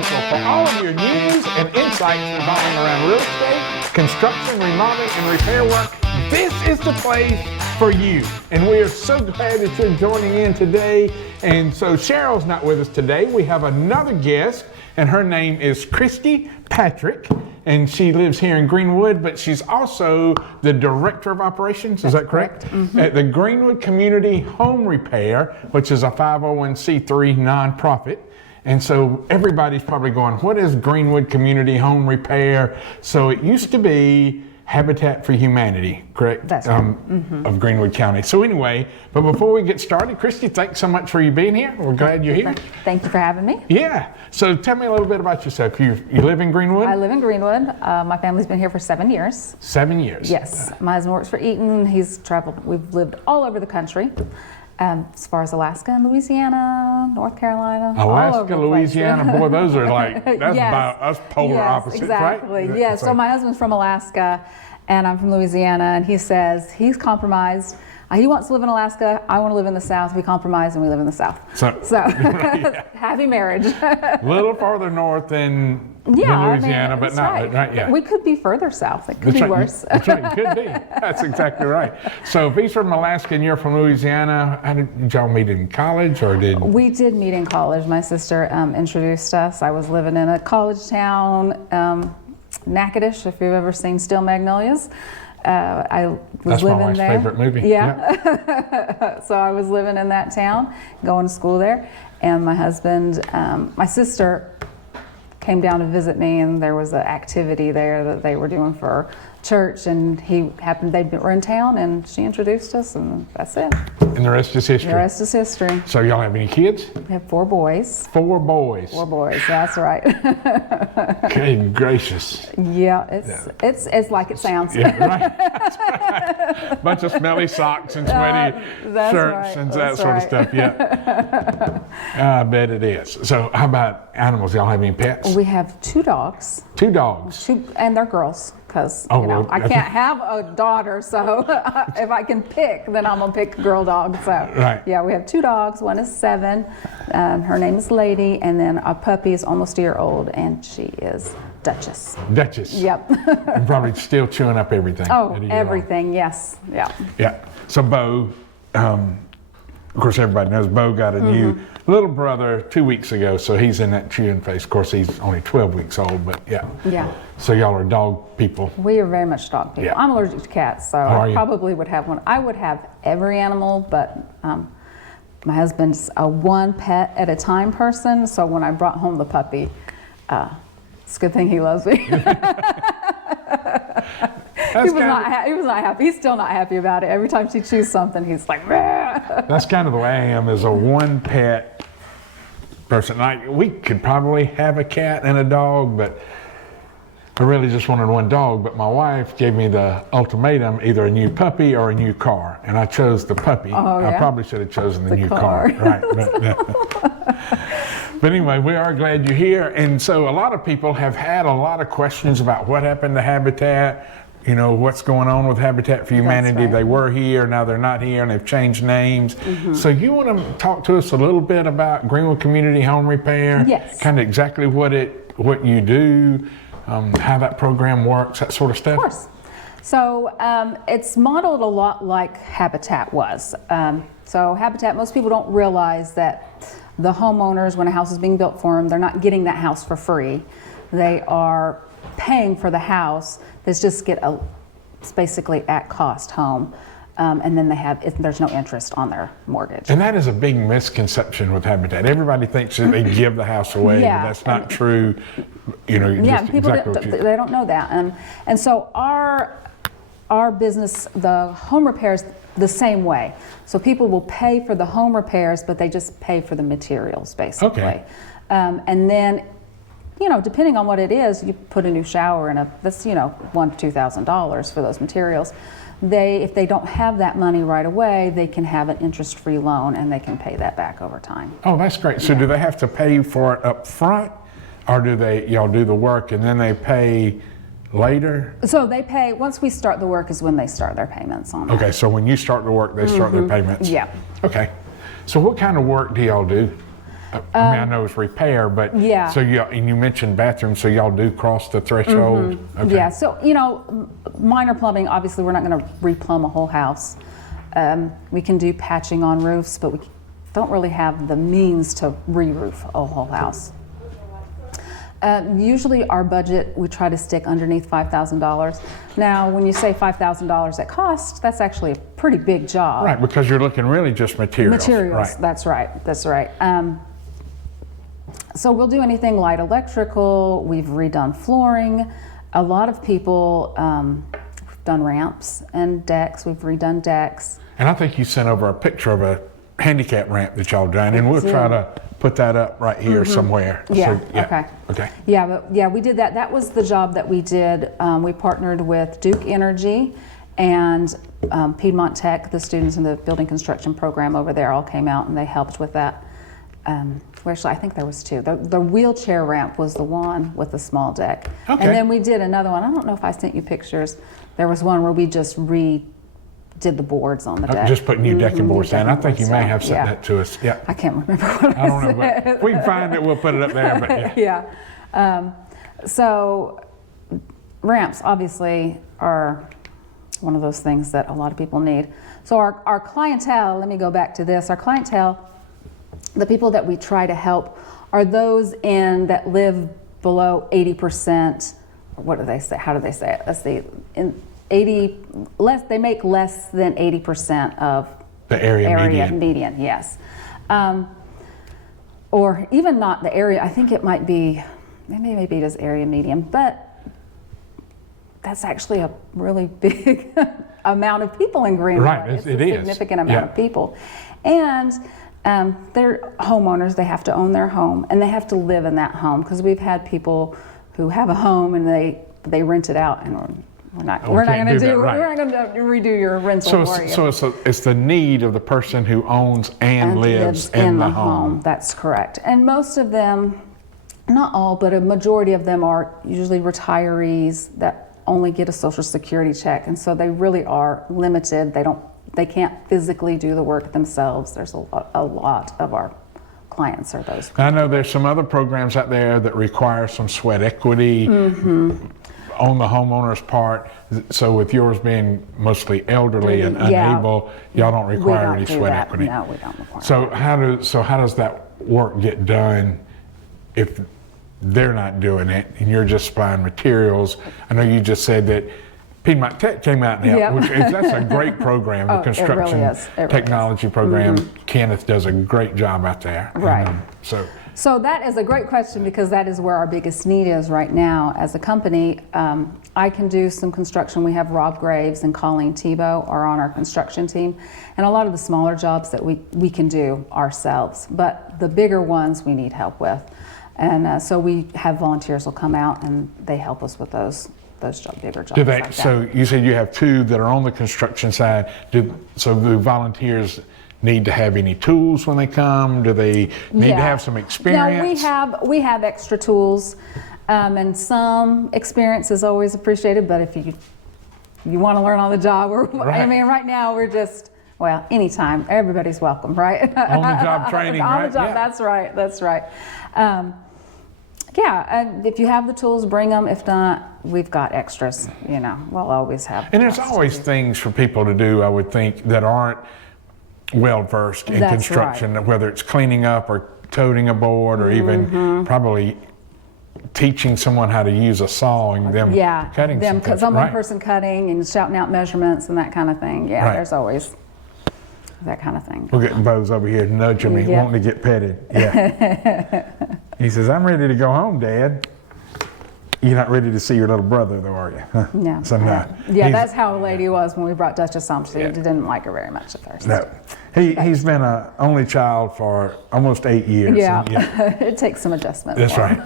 local for all of your news and insights revolving around real estate, construction, remodeling, and repair work. This is the place for you. And we are so glad that you're joining in today. And so Cheryl's not with us today. We have another guest, and her name is Christy Patrick. And she lives here in Greenwood, but she's also the Director of Operations, is that correct? Mm-hmm. At the Greenwood Community Home Repair, which is a 501c3 nonprofit. And so everybody's probably going, what is Greenwood Community Home Repair? So it used to be Habitat for Humanity, correct? That's right. Of Greenwood County. So anyway, but before we get started, Christy, thanks so much for you being here. We're glad you're here. Thank you for having me. Yeah. So tell me a little bit about yourself. You live in Greenwood? I live in Greenwood. My family's been here for 7 years. 7 years? Yes. My husband works for Eaton. He's traveled. We've lived all over the country. As far as Alaska and Louisiana, North Carolina, Alaska, all over the Louisiana, place. boy, those are like, that's Yes. about us polar Yes, opposites, exactly. right? Yeah, so my husband's from Alaska and I'm from Louisiana, and he says he's compromised. He wants to live in Alaska, I want to live in the South. We compromise and we live in the South. So yeah. Happy marriage. A little farther north than Louisiana, but not, right, yeah. We could be further south, it could be worse. That's right, it could be. That's exactly right. So if he's from Alaska and you're from Louisiana, how did y'all meet in college, or did? We did meet in college. My sister introduced us. I was living in a college town, Natchitoches, if you've ever seen Steel Magnolias. I was That's living my wife's there. favorite movie. Yeah. So I was living in that town, going to school there, and my husband, my sister came down to visit me, and there was an activity there that they were doing for church, and they were in town, and she introduced us, and that's it. And the rest is history. The rest is history. So y'all have any kids? We have 4 boys. 4 boys. 4 boys, that's right. Good gracious. Yeah, it's like it sounds. Yeah, right. That's right. Bunch of smelly socks and sweaty shirts and that sort of stuff. Yeah. I bet it is. So how about animals? Y'all have any pets? We have 2 dogs. 2 dogs. And they're girls, because I can't have a daughter, so if I can pick, then I'm gonna pick a girl dog. So right. Yeah, we have 2 dogs. One is 7. Her name is Lady, and then a puppy is almost a year old, and she is Duchess. Duchess. Yep. And probably still chewing up everything. Oh, everything. Yes. Yeah. Yeah. So Bo, of course, everybody knows Bo got a new little brother 2 weeks ago, so he's in that chewing phase. Of course, he's only 12 weeks old, but yeah. Yeah. So y'all are dog people. We are very much dog people. Yeah. I'm allergic to cats, so I probably would have one. I would have every animal, but my husband's a one pet at a time person, so when I brought home the puppy, it's a good thing he loves me. He was not happy. He's still not happy about it. Every time she chews something, he's like, "Rah." That's kind of the way I am as a one pet person. Like, we could probably have a cat and a dog, but I really just wanted one dog. But my wife gave me the ultimatum, either a new puppy or a new car. And I chose the puppy. Oh, yeah? I probably should have chosen the new car. Right. But anyway, we are glad you're here. And so a lot of people have had a lot of questions about what happened to Habitat, what's going on with Habitat for Humanity. Right. They were here, now they're not here, and they've changed names. So you want to talk to us a little bit about Greenwood Community Home Repair? Yes. Kind of exactly what you do, how that program works, that sort of stuff? Of course. So it's modeled a lot like Habitat was. So Habitat, most people don't realize that the homeowners, when a house is being built for them, they're not getting that house for free. They are paying for the house. They just get it's basically at cost home. And then there's no interest on their mortgage. And that is a big misconception with Habitat. Everybody thinks that they give the house away, but that's not true. People exactly they don't know that. And so our business, the home repairs, the same way. So people will pay for the home repairs, but they just pay for the materials, basically. Okay. And then, depending on what it is, you put a new shower in that's $1,000 to $2,000 for those materials. If they don't have that money right away, they can have an interest-free loan, and they can pay that back over time. Oh, that's great. So do they have to pay for it up front, or do y'all do the work and then they pay later? So they pay, once we start the work is when they start their payments on it. Okay, so when you start the work, they start their payments? Yeah. Okay. So what kind of work do y'all do? I mean, I know it's repair, but Yeah. so and you mentioned bathrooms, so y'all do cross the threshold? Okay. Yeah, so, minor plumbing, obviously, we're not going to replumb a whole house. We can do patching on roofs, but we don't really have the means to re-roof a whole house. Usually our budget, we try to stick underneath $5,000. Now, when you say $5,000 at cost, that's actually a pretty big job. Right, because you're looking really just materials. Materials, Right. that's right. So we'll do anything light electrical, we've redone flooring. A lot of people, we've done ramps and decks, we've redone decks. And I think you sent over a picture of a handicap ramp that y'all done, and we'll try to put that up right here somewhere. Yeah, So, okay. Yeah, we did that. That was the job that we did. We partnered with Duke Energy and Piedmont Tech. The students in the building construction program over there all came out and they helped with that. Actually, I think there was two. The wheelchair ramp was the one with the small deck. Okay. And then we did another one. I don't know if I sent you pictures. There was one where we just did the boards on the deck. Just put new decking boards down. I think you may have sent Yeah. that to us. Yeah. I can't remember what I don't know, but if we can find it, we'll put it up there. But yeah. Yeah. So ramps obviously are one of those things that a lot of people need. So our clientele, let me go back to this, our clientele, the people that we try to help are those that live below 80%, what do they say, how do they say it? Let's see, they make less than 80% of The area median, yes. Or even not the area, I think it might be, maybe it is area median, but that's actually a really big amount of people in Greenwood. Right, it's it a is. significant amount of people. And they're homeowners, they have to own their home and they have to live in that home, because we've had people who have a home and they rent it out, and we're not going to redo your rental for you. So it's the need of the person who owns and lives in the home. That's correct. And most of them, not all, but a majority of them are usually retirees that only get a Social Security check, and so they really are limited. They can't physically do the work themselves. There's a lot of our clients are those. I know there's some other programs out there that require some sweat equity on the homeowner's part. So with yours being mostly elderly and unable, y'all don't require any sweat equity. No, we don't require. So how does that work get done if they're not doing it and you're just supplying materials? I know you just said that Piedmont Tech came out and helped, that's a great program, the construction technology program. Kenneth does a great job out there. Right. So that is a great question, because that is where our biggest need is right now as a company. I can do some construction. We have Rob Graves and Colleen Tebow are on our construction team, and a lot of the smaller jobs that we can do ourselves, but the bigger ones we need help with. And so we have volunteers will come out and they help us with those bigger jobs. Like that. So you said you have two that are on the construction side. So do volunteers need to have any tools when they come? Do they need to have some experience? No, we have extra tools, and some experience is always appreciated. But if you want to learn on the job, I mean, right now we're just, well, anytime, everybody's welcome, right? On the job training, right? On the job, yeah. That's right. And if you have the tools, bring them. If not, we've got extras. We'll always have. And there's always things for people to do, I would think, that aren't well versed in construction, whether it's cleaning up or toting a board, or even probably teaching someone how to use a saw and them cutting one person cutting and shouting out measurements and that kind of thing. There's always that kind of thing. We're getting Bo's over here nudging me, wanting to get petted. Yeah. He says, "I'm ready to go home, Dad." You're not ready to see your little brother, though, are you? Huh? No. So no. That's how a lady was when we brought Duchess home. She didn't like her very much at first. No. He's been an only child for almost 8 years. Yeah. It takes some adjustment. That's right.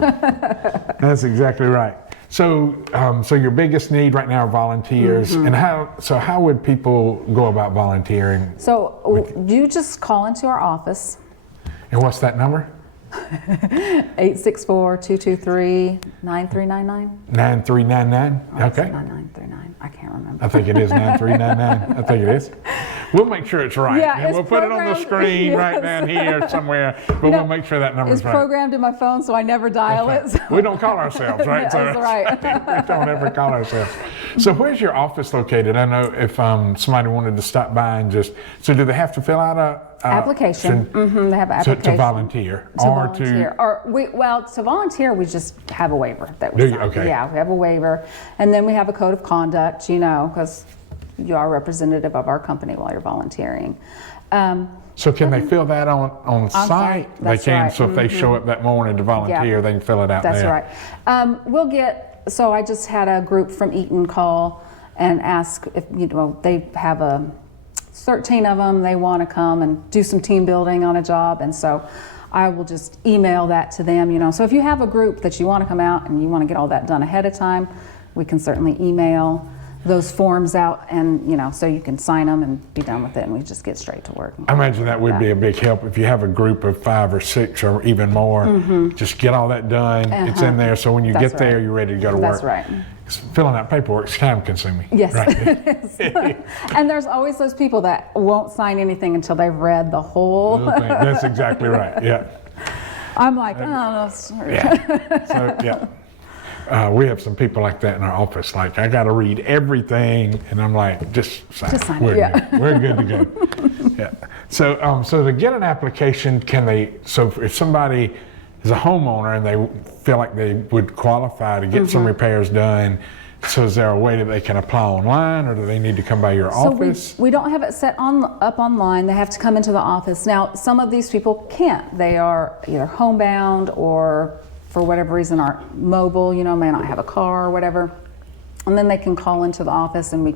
That's exactly right. So, so your biggest need right now are volunteers. And how would people go about volunteering? So you just call into our office. And what's that number? 864-223-9399. 9399. Okay. 9939. I can't remember. I think it is 9399. I think it is. We'll make sure it's right. Yeah, and it's we'll put it on the screen yes. right down here somewhere, but we'll make sure that number's It's right. programmed in my phone, so I never dial it. So. We don't call ourselves, right? That's right. We don't ever call ourselves. So where's your office located? I know if somebody wanted to stop by and so do they have to fill out a application? They have an application. To volunteer? To volunteer, we just have a waiver that we Do you? sign. Okay. Yeah, we have a waiver. And then we have a code of conduct, because you are representative of our company while you're volunteering. So can they fill that on site? They That's can. right. So if they show up that morning to volunteer, they can fill it out That's there. right. So I just had a group from Eaton call and ask if, they have 13 of them, they want to come and do some team building on a job. And so I will just email that to them, So if you have a group that you want to come out and you want to get all that done ahead of time, we can certainly email those forms out and, so you can sign them and be done with it, and we just get straight to work. I imagine that would be a big help if you have a group of 5 or 6 or even more. Just get all that done. It's in there, so when you get there, you're ready to go to work. That's right. Filling out paperwork is time consuming. Yes, right. it is. And there's always those people that won't sign anything until they've read the whole thing. That's exactly right. Yeah. I'm like, oh, no, sorry. Yeah. So yeah. We have some people like that in our office. Like, I got to read everything, and I'm like, just sign it. We're good. We're good to go. Yeah. So, so to get an application, so if somebody is a homeowner and they feel like they would qualify to get some repairs done, so is there a way that they can apply online, or do they need to come by your office? We don't have it set up online. They have to come into the office. Now, some of these people can't. They are either homebound or for whatever reason aren't mobile, may not have a car or whatever. And then they can call into the office, and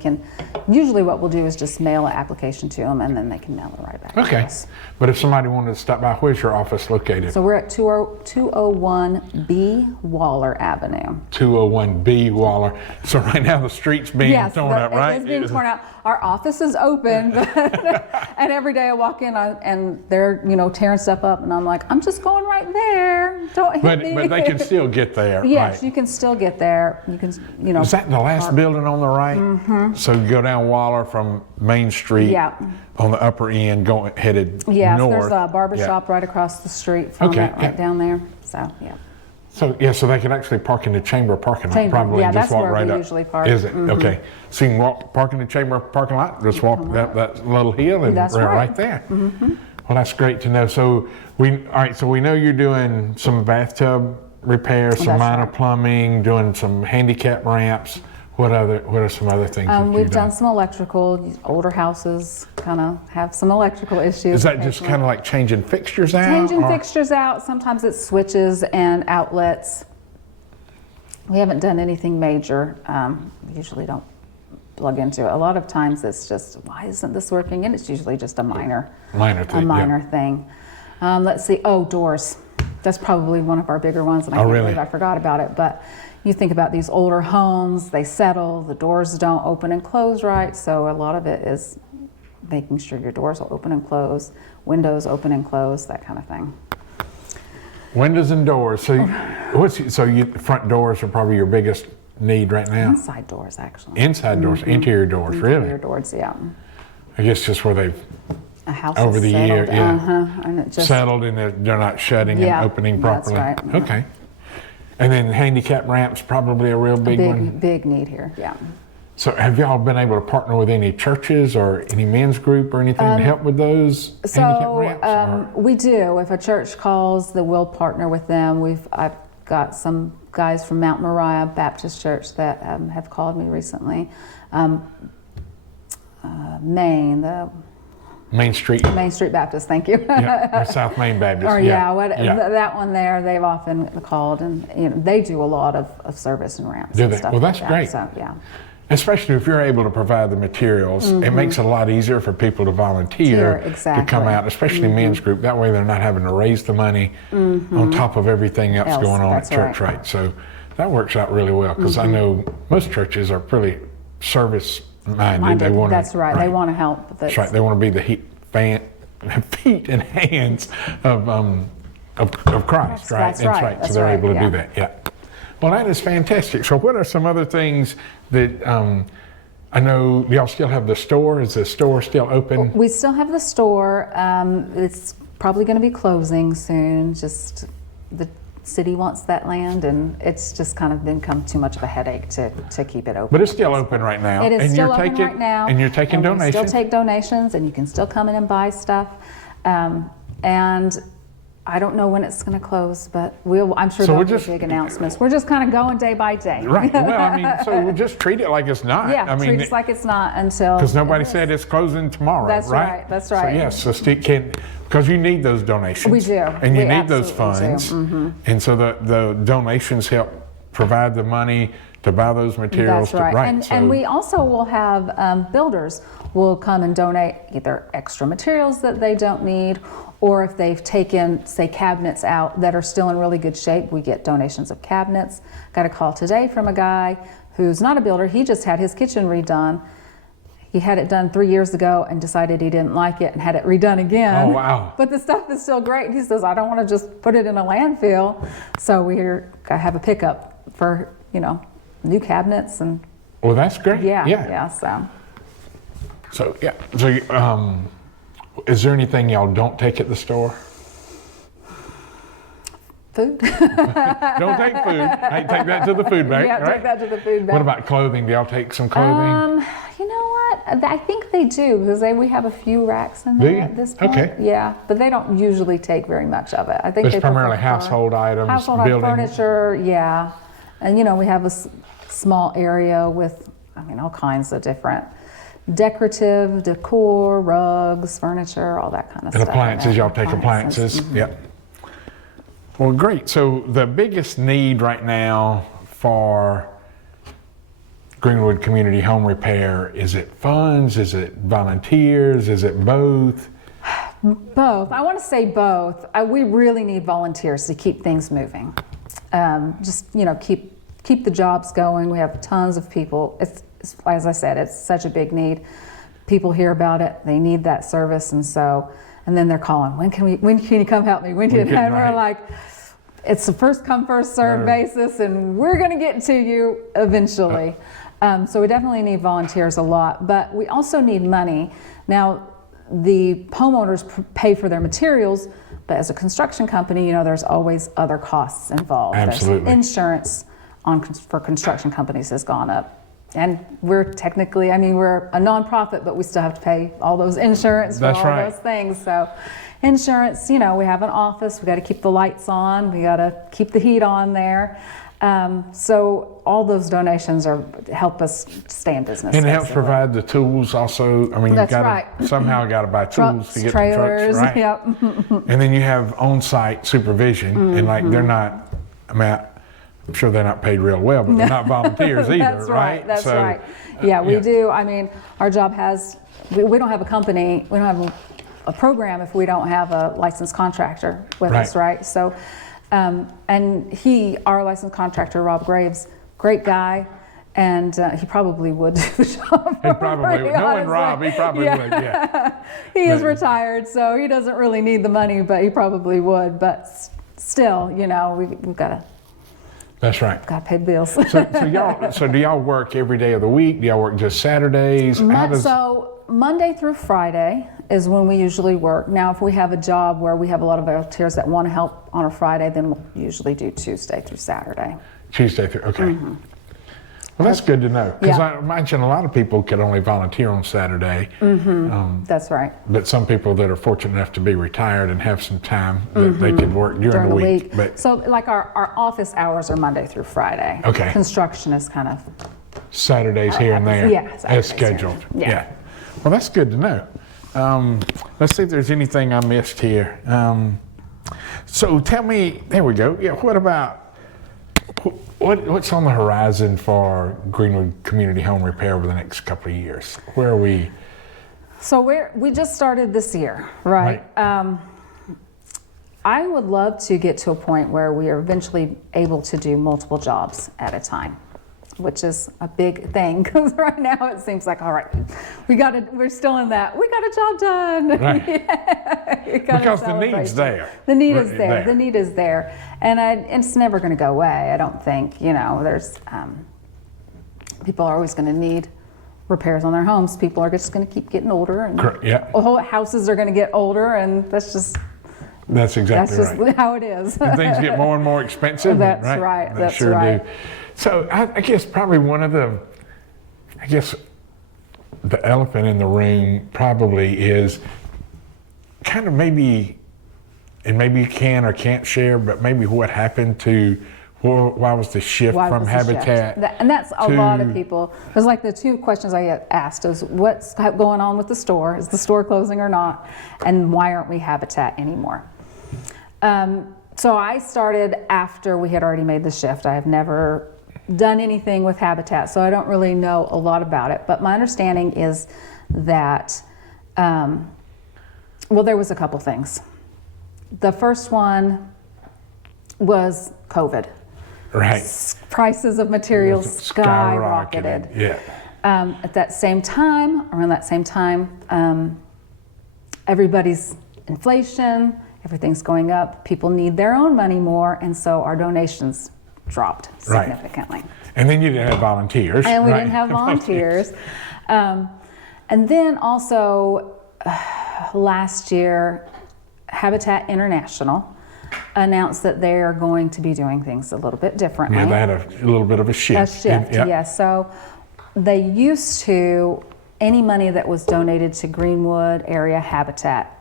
usually what we'll do is just mail an application to them, and then they can mail it right back to us. But if somebody wanted to stop by, where's your office located? So we're at 201B Waller Avenue. 201B Waller. So right now the street's being torn up, right? It is being torn out. Our office is open, and every day I walk in and they're tearing stuff up, and I'm like, I'm just going right there. Don't hit me. But they can still get there. Yes, right? You can still get there. You can, Is that the last building on the right? So you go down Waller from Main Street on the upper end, headed north. There's a barber shop right across the street from that, right down there. So So they can actually park in the chamber parking lot, probably, and just that's walk where right we up. usually park. Is it? Okay. So you can park in the chamber parking lot, just walk that little hill, and That's right there. Well, that's great to know. So we know you're doing some bathtub repairs, some minor plumbing, doing some handicap ramps. What are some other things that we've done some electrical. Older houses kind of have some electrical issues. Is that just kind of like changing fixtures out? Changing fixtures out. Sometimes it's switches and outlets. We haven't done anything major. We usually don't plug into it. A lot of times it's just, why isn't this working? And it's usually just a minor thing. Let's see. Doors. That's probably one of our bigger ones, and I can't believe I forgot about it. But you think about these older homes, they settle, the doors don't open and close right, so a lot of it is making sure your doors will open and close, windows open and close, that kind of thing. Windows and doors. So front doors are probably your biggest need right now? Inside doors, actually. Inside doors, interior doors, really? Interior doors, yeah. I guess just where they've a house over the year, and it just settled, and they're not shutting and opening properly. That's right. Okay. And then handicap ramps, probably a real big one. Big need here, yeah. So have y'all been able to partner with any churches or any men's group or anything to help with those handicap ramps? We do. If a church calls, then we'll partner with them. I've got some guys from Mount Moriah Baptist Church that have called me recently. Main Street Baptist, thank you. Or South Main Baptist. That one there, they've often called, and they do a lot of service and ramps. Do they? Stuff well, that's like great. So, yeah. Especially if you're able to provide the materials, it makes it a lot easier for people to volunteer to come out, especially men's group. That way they're not having to raise the money on top of everything else going on at church, right? So that works out really well, because I know most churches are pretty service minded. They want that's right. They want to help. That's right. They want to be the feet and hands of of Christ, right? That's right. So they're That's able to right, do that, yeah. Well, that is fantastic. So what are some other things that, I know y'all still have the store? Is the store still open? We still have the store. It's probably going to be closing soon. Just the city wants that land, and it's just kind of become too much of a headache to keep it open. But it's still open right now. It is and still you're open taking, right now. And you're taking and donations? We still take donations, and you can still come in and buy stuff. And I don't know when it's going to close, but I'm sure there'll be big announcements. We're just kind of going day by day. Right. Well, I mean, so we'll just treat it like it's not. Yeah, I mean, treat it like it's not until. because nobody said it's closing tomorrow, That's right? That's right. So yes, so because you need those donations. We do. And you We need those absolutely funds. do. Mm-hmm. And so the donations help provide the money to buy those materials. That's right. And we also will have builders will come and donate either extra materials that they don't need, or if they've taken, say, cabinets out that are still in really good shape, we get donations of cabinets. Got a call today from a guy who's not a builder. He just had his kitchen redone. He had it done 3 years ago and decided he didn't like it and had it redone again. Oh, wow. But the stuff is still great. He says, I don't want to just put it in a landfill. So we're going to have a pickup for, new cabinets and. Well, that's great. Yeah. So, yeah. So, is there anything y'all don't take at the store? Food. Don't take food. I take that to the food bank. Yeah, right? take that to the food bank. What about clothing? Do y'all take some clothing? You know what? I think they do, because we have a few racks in there at this point. Okay. Yeah, but they don't usually take very much of it. I think It's they primarily prefer household items, household building. furniture. Yeah, and we have a small area with, all kinds of different decorative decor, rugs, furniture, all that kind of And stuff. appliances, y'all take appliances? Mm-hmm. Yep. Well, great. So the biggest need right now for Greenwood Community Home Repair, is it funds? Is it volunteers? Is it both? Both. I want to say both. We really need volunteers to keep things moving. Keep the jobs going. We have tons of people. It's as I said, it's such a big need. People hear about it. They need that service, and then they're calling. When can you come help me? And we're like, it's a first come first serve basis, and we're going to get to you eventually. So we definitely need volunteers a lot, but we also need money. Now, the homeowners pay for their materials, but as a construction company, there's always other costs involved. Absolutely. There's insurance for construction companies has gone up. And we're technically, we're a nonprofit, but we still have to pay all those insurance for those things. So insurance, we have an office, we got to keep the lights on, we got to keep the heat on there. So all those donations help us stay in business. And it helps provide the tools also. You've somehow got to buy tools to get trailers, the trucks, right? Yep. And then you have on-site supervision, and they're not, I'm sure they're not paid real well, but they're not volunteers either, That's right? That's so, right. Yeah, we do. Our job we don't have a company, we don't have a program if we don't have a licensed contractor with us, right? So, and our licensed contractor, Rob Graves, great guy, and he probably would do the job. He probably would. Knowing Rob, he probably would, yeah. He is retired, so he doesn't really need the money, but he probably would. But still, we've got to. That's right. Got to pay bills. So do y'all work every day of the week? Do y'all work just Saturdays? So Monday through Friday is when we usually work. Now, if we have a job where we have a lot of volunteers that want to help on a Friday, then we'll usually do Tuesday through Saturday. Tuesday through, okay. Mm-hmm. Well, that's good to know, because I imagine a lot of people could only volunteer on Saturday. Mm-hmm. That's right. But some people that are fortunate enough to be retired and have some time that they could work during the week. But so like our office hours are Monday through Friday. Okay. Construction is kind of Saturdays here and there as scheduled. Yeah. Well, that's good to know. Let's see if there's anything I missed here. So tell me, there we go. Yeah, what about, what's on the horizon for Greenwood Community Home Repair over the next couple of years? Where are we? So we just started this year, right? I would love to get to a point where we are eventually able to do multiple jobs at a time. which is a big thing because right now it seems like, all right, we're still in that. We got a job done. Right. Yeah, Because the need's there. The need is there. The need is there. And it's never going to go away, I don't think. There's people are always going to need repairs on their homes. People are just going to keep getting older, and whole houses are going to get older, and that's exactly right. How it is. And things get more and more expensive. That's right. They sure do. So I guess probably one of the elephant in the room probably is kind of maybe you can or can't share, but maybe what happened to. Why was the shift from Habitat? And that's a lot of people. There's like the two questions I get asked is what's going on with the store? Is the store closing or not? And why aren't we Habitat anymore? So I started after we had already made the shift. I have never done anything with Habitat, so I don't really know a lot about it. But my understanding is that, there was a couple things. The first one was COVID. Right. Prices of materials skyrocketed. Yeah. At that same time, around that same time, everybody's inflation, everything's going up. People need their own money more, and so our donations dropped significantly. Right. And then you didn't have volunteers. And we didn't have volunteers. And then also last year, Habitat International announced that they are going to be doing things a little bit differently. Yeah, they had a little bit of a shift. Yes. So they used to, any money that was donated to Greenwood area Habitat,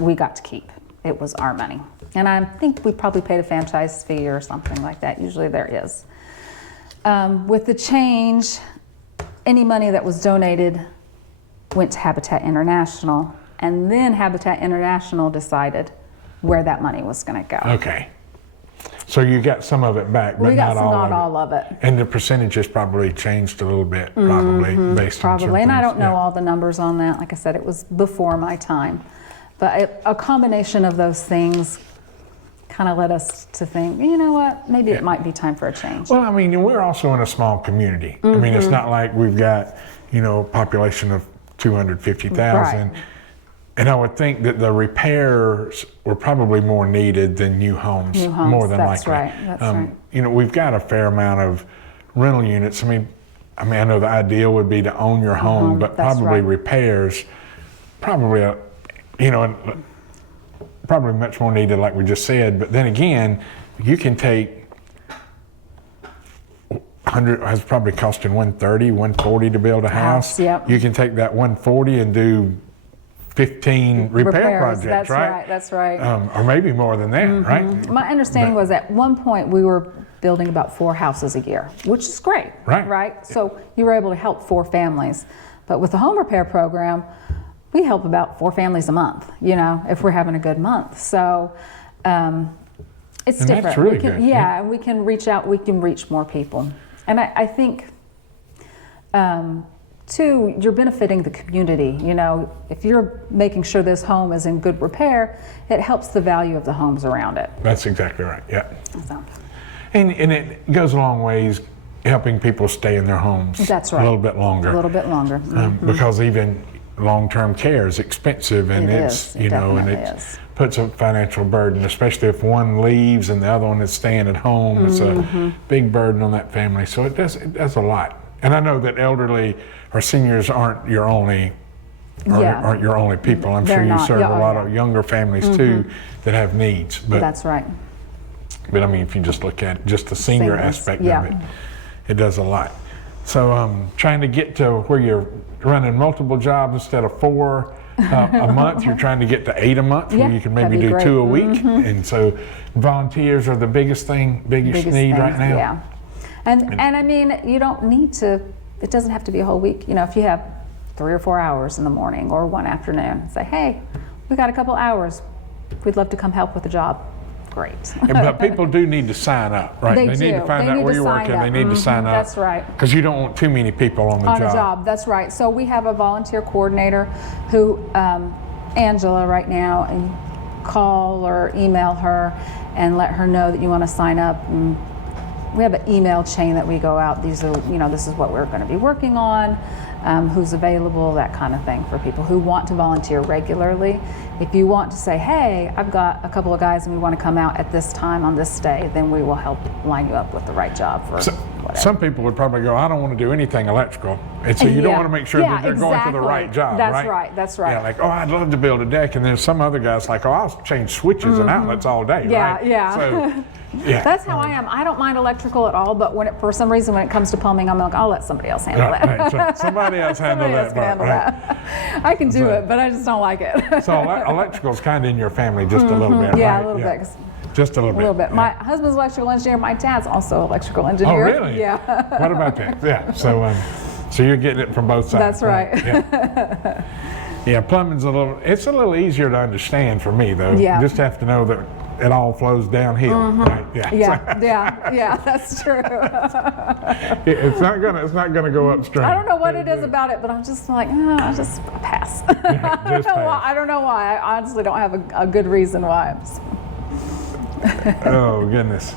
we got to keep. It was our money. And I think we probably paid a franchise fee or something like that. Usually there is. With the change, any money that was donated went to Habitat International, and then Habitat International decided where that money was going to go. Okay. So you got some of it back, but not all of it. And the percentages probably changed a little bit, probably, based on some and I things. don't know all the numbers on that. Like I said, it was before my time. But a combination of those things kind of led us to think, you know what, maybe it might be time for a change. Well, I mean, we're also in a small community. I mean, it's not like we've got, a population of 250,000. Right. And I would think that the repairs were probably more needed than new homes. More than likely. That's right. We've got a fair amount of rental units. I mean, I know the ideal would be to own your home, but probably repairs, probably probably much more needed, like we just said. But then again, you can take 100, it's probably costing $130, $140 to build a house. Yep. You can take that $140 and do 15 repair projects, right? That's right. Or maybe more than that, right? My understanding was at one point we were building about 4 houses a year, which is great, right? So you were able to help 4 families. But with the home repair program, we help about 4 families a month, if we're having a good month. So it's different. That's really good. Yeah, we can reach out, we can reach more people. And I think, too, you're benefiting the community. If you're making sure this home is in good repair, it helps the value of the homes around it. That's exactly right, yeah. So. And it goes a long ways helping people stay in their homes. That's right. A little bit longer. A little bit longer. Because even long-term care is expensive, and it puts a financial burden, especially if one leaves and the other one is staying at home. It's a big burden on that family. So it does a lot. And I know that elderly or seniors aren't your only people. I'm sure you serve a lot of younger families too that have needs. But that's right. But I mean, if you just look at just the senior aspect of it, it does a lot. So trying to get to where you're running multiple jobs instead of 4 a month, you're trying to get to 8 a month, where you can maybe do great. 2 a week. And so volunteers are the biggest need right now. Yeah. And I mean, you don't need to, it doesn't have to be a whole week. If you have 3 or 4 hours in the morning or one afternoon, say, hey, we got a couple hours. We'd love to come help with the job. Great. But people do need to sign up, right? They need to find out where you're working. They need to sign up. That's right. Because you don't want too many people on the job. On a job, that's right. So we have a volunteer coordinator who, Angela right now, and call or email her and let her know that you want to sign up. And we have an email chain that we go out. These are, this is what we're going to be working on, who's available, that kind of thing for people who want to volunteer regularly. If you want to say, hey, I've got a couple of guys and we want to come out at this time on this day, then we will help line you up with the right job for whatever. Some people would probably go, I don't want to do anything electrical. And so you don't want to make sure that they're going for the right job, That's right? That's right. Yeah, like, oh, I'd love to build a deck. And then some other guys like, oh, I'll change switches and outlets all day, right? Yeah. So, yeah. That's how I am. I don't mind electrical at all, but for some reason when it comes to plumbing, I'm like, I'll let somebody else handle that. Right. So somebody else handle that part, right? I can do it, but I just don't like it. So electrical's kind of in your family just a little bit, Yeah, right? a little bit. Just a little bit. A little bit. My husband's electrical engineer. My dad's also electrical engineer. Oh, really? Yeah. What about that? Yeah. So you're getting it from both sides. That's right. Yeah. Yeah, plumbing's it's a little easier to understand for me though. Yeah. You just have to know that it all flows downhill. Right? Yeah. Yeah, that's true. It's not gonna go upstream. I don't know what it is about it, but I'm just like, I just pass. Just pass. I don't know why. I honestly don't have a good reason why. Oh goodness.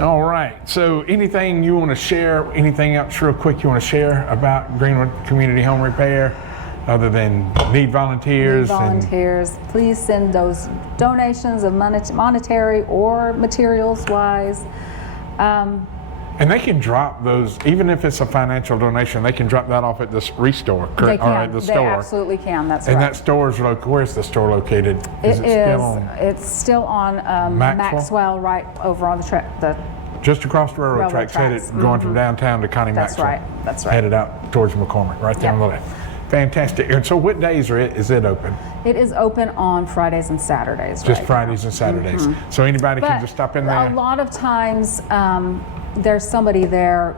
All right. So anything you want to share? Anything else real quick you want to share about Greenwood Community Home Repair, other than need volunteers? Please send those donations of monetary or materials wise. And they can drop those, even if it's a financial donation, they can drop that off at the restore, They can. or at the store. They absolutely can. That's and right. that store's where's the store located? It's still on Maxwell, right over on the just across the railroad Railroad tracks, tracks. going from downtown to Connie Maxwell. That's right. Headed out towards McCormick, right there on the left. Fantastic. And so what days is it open? It is open on Fridays and Saturdays. Just right Fridays and Saturdays. So anybody can just stop in there? A lot of times there's somebody there,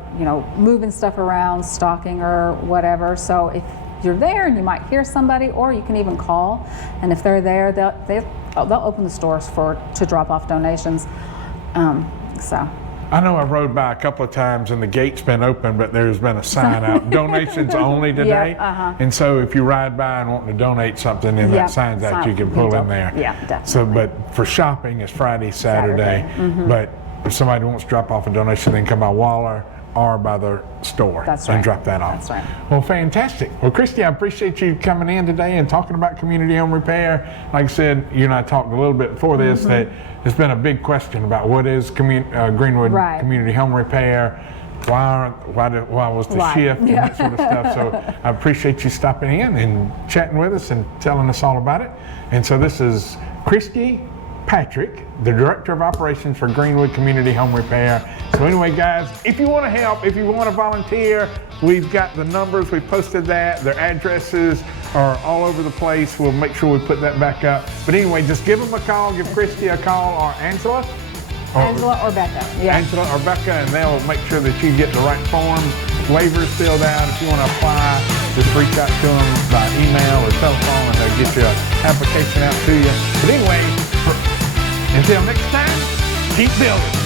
moving stuff around, stocking or whatever. So if you're there and you might hear somebody, or you can even call, and if they're there, they'll open the stores to drop off donations. I know I rode by a couple of times and the gate's been open, but there's been a sign out, donations only today. And so if you ride by and want to donate something and that sign's out, you can pull in there. Yeah, definitely. So, but for shopping, it's Friday, Saturday. But if somebody wants to drop off a donation, they can come by Waller or by the store and drop that off. That's right. Well, fantastic. Well, Christy, I appreciate you coming in today and talking about community home repair. Like I said, you and I talked a little bit before this that there's been a big question about what is Greenwood Community Home Repair. Why was the shift and that sort of stuff. So I appreciate you stopping in and chatting with us and telling us all about it. And so this is Christy Patrick, the Director of Operations for Greenwood Community Home Repair. So anyway, guys, if you want to help, if you want to volunteer, we've got the numbers, we posted that, their addresses are all over the place. We'll make sure we put that back up. But anyway, just give them a call, give Christy a call, or Angela. Angela or Becca. Yeah. Angela or Becca, and they'll make sure that you get the right forms, waivers filled out. If you want to apply, just reach out to them by email or telephone, and they'll get your application out to you. But anyway, until next time, keep building.